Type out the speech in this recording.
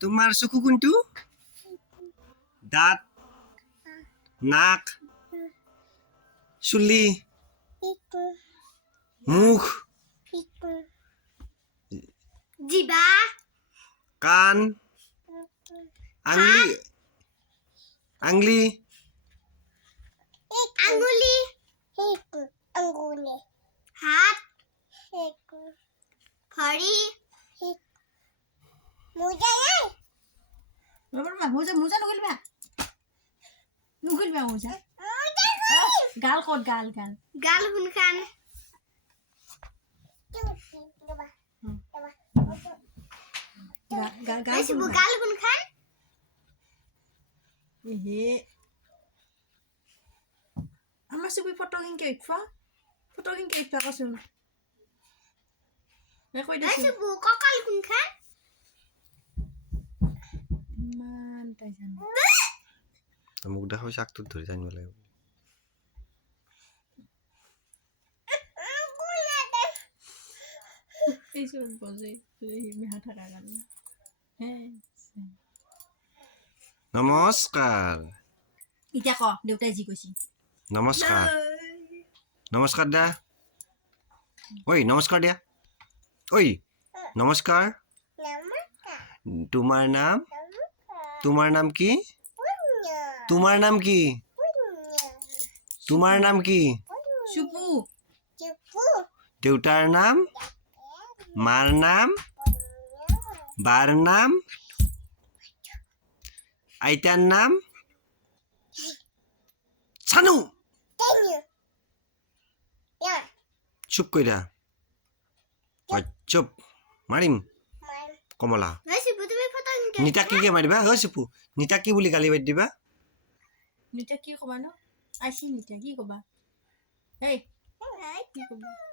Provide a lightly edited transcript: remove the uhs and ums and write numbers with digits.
তোমাৰ চকু কোনটো দাঁত নাক চুলি মুখ জিবা কাণ আঙুলি আঙুলি আঙুলি হাত ভৰি মোজা নুখুলিবা মোজা গাল ক'ত গাল গাল গাল কোনখান গাল গাল কোনখান আমাৰ চুবি ফটো কিনকে উঠবা কচোন কৈ দিছো কঁকাল কোনখান ইমান তাই জানো মোক দেখা চাকটোত ধৰি জানিব লাগিব এইসব বজে মেহা থাকা কাৰণে নমস্কাৰ এতিয়া ক দেউতাই যি কৈছি নমস্কাৰ নমস্কাৰ দা ঐ নমস্কাৰ দিয়া ঐ নমস্কাৰ তোমাৰ নাম কি তোমাৰ নাম কি তোমাৰ নাম কি চুপু দেউতাৰ নাম মাৰ নাম বাৰ নাম আইতাৰ নাম চানু চুপ কৈ দা চুপ মাৰিম কমলা নিতাক কি মাৰিবা হয় চুপু নিতাক কি বুলি গালি পাৰি দিবা নিতা কি ক'বা ন আইছি নিতা কি ক'বা এই কি ক'বা